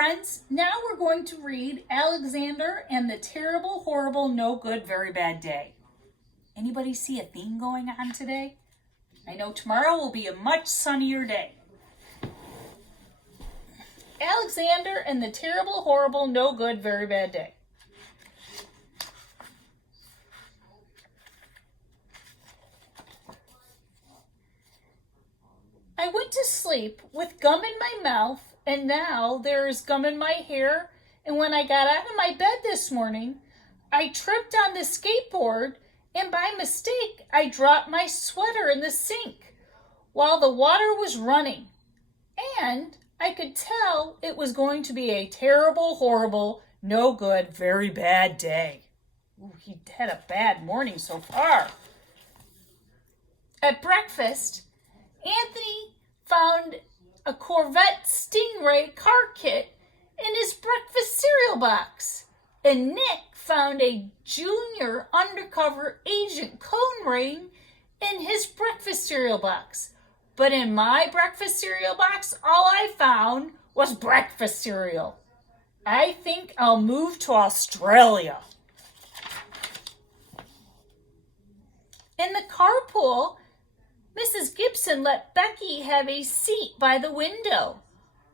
friends, now we're going to read Alexander and the Terrible, Horrible, No Good, Very Bad Day. Anybody see a theme going on today? I know tomorrow will be a much sunnier day. Alexander and the Terrible, Horrible, No Good, Very Bad Day. I went to sleep with gum in my mouth, and now there is gum in my hair. And when I got out of my bed this morning, I tripped on the skateboard, and by mistake, I dropped my sweater in the sink while the water was running. And I could tell it was going to be a terrible, horrible, no good, very bad day. Ooh, he had a bad morning so far. At breakfast, Anthony found a Corvette Stingray car kit in his breakfast cereal box. And Nick found a junior undercover agent cone ring in his breakfast cereal box. But in my breakfast cereal box, all I found was breakfast cereal. I think I'll move to Australia. In the carpool, Mrs. Gibson let Becky have a seat by the window.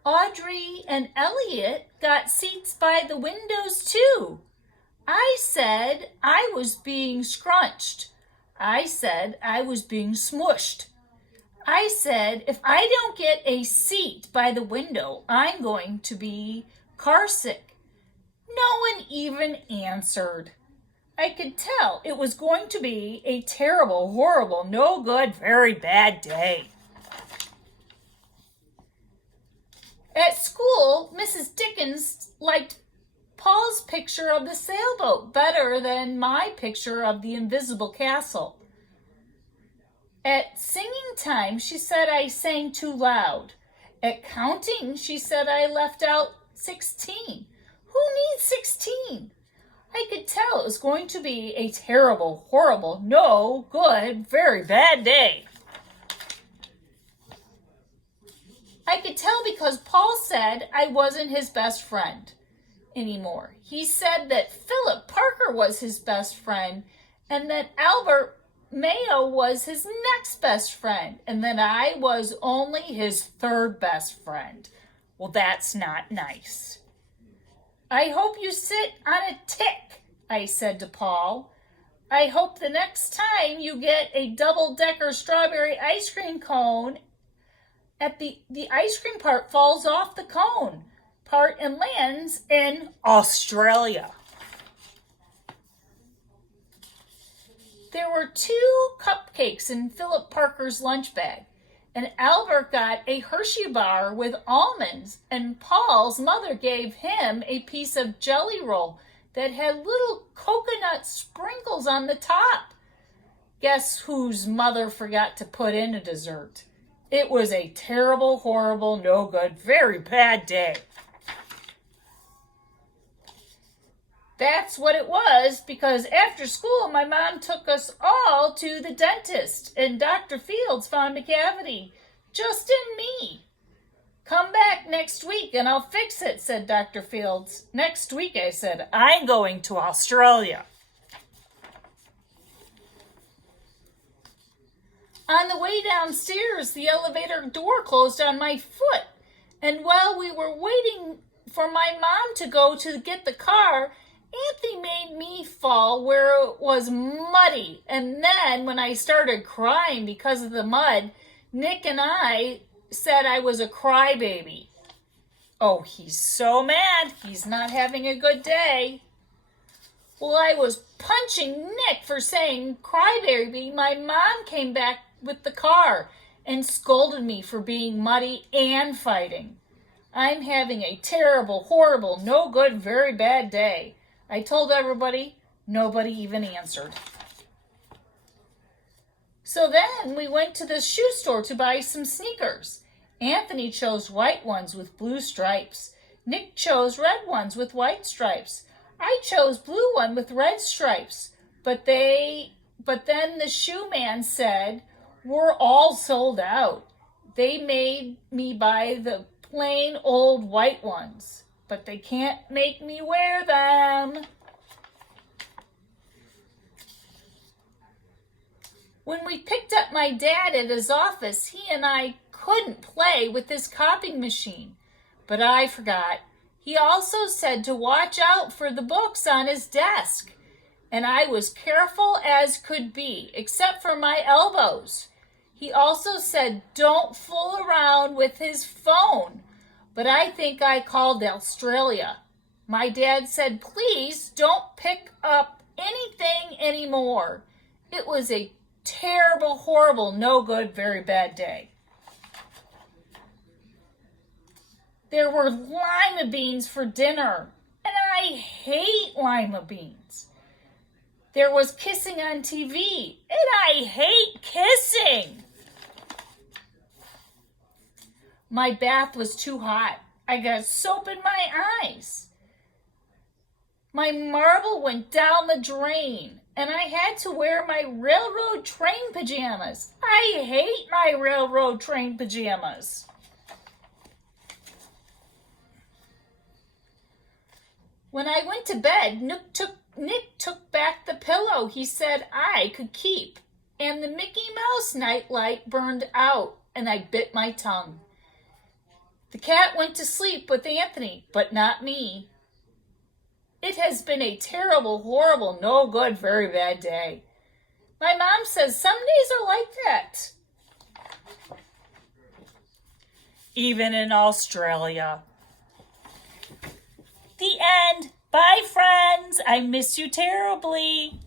Audrey and Elliot got seats by the windows too. I said I was being scrunched. I said I was being smushed. I said if I don't get a seat by the window, I'm going to be carsick. No one even answered. I could tell it was going to be a terrible, horrible, no good, very bad day. At school, Mrs. Dickens liked Paul's picture of the sailboat better than my picture of the invisible castle. At singing time, she said I sang too loud. At counting, she said I left out 16. Who needs 16? I could tell it was going to be a terrible, horrible, no good, very bad day. I could tell because Paul said I wasn't his best friend anymore. He said that Philip Parker was his best friend and that Albert Mayo was his next best friend and that I was only his third best friend. Well, that's not nice. I hope you sit on a tick, I said to Paul. I hope the next time you get a double-decker strawberry ice cream cone, the ice cream part falls off the cone part and lands in Australia. There were 2 cupcakes in Philip Parker's lunch bag, and Albert got a Hershey bar with almonds, and Paul's mother gave him a piece of jelly roll that had little coconut sprinkles on the top. Guess whose mother forgot to put in a dessert? It was a terrible, horrible, no good, very bad day. That's what it was, because after school, my mom took us all to the dentist, and Dr. Fields found a cavity just in me. Come back next week and I'll fix it, said Dr. Fields. Next week, I said, I'm going to Australia. On the way downstairs, the elevator door closed on my foot, and while we were waiting for my mom to go to get the car, Anthony made me fall where it was muddy. And then when I started crying because of the mud, Nick and I said I was a crybaby. Oh, he's so mad. He's not having a good day. Well, I was punching Nick for saying crybaby. My mom came back with the car and scolded me for being muddy and fighting. I'm having a terrible, horrible, no good, very bad day. I told everybody, nobody even answered. So then we went to the shoe store to buy some sneakers. Anthony chose white ones with blue stripes. Nick chose red ones with white stripes. I chose blue one with red stripes. But then the shoe man said, we're all sold out. They made me buy the plain old white ones. but they can't make me wear them. When we picked up my dad at his office, he and I couldn't play with his copying machine, but I forgot. He also said to watch out for the books on his desk, and I was careful as could be, except for my elbows. He also said don't fool around with his phone, but I think I called Australia. My dad said, please don't pick up anything anymore. It was a terrible, horrible, no good, very bad day. There were lima beans for dinner, and I hate lima beans. There was kissing on TV, and I hate kissing. My bath was too hot. I got soap in my eyes. My marble went down the drain, and I had to wear my railroad train pajamas. I hate my railroad train pajamas. When I went to bed, Nick took back the pillow he said I could keep, and the Mickey Mouse nightlight burned out, and I bit my tongue. The cat went to sleep with Anthony, but not me. It has been a terrible, horrible, no good, very bad day. My mom says some days are like that. Even in Australia. The end. Bye, friends. I miss you terribly.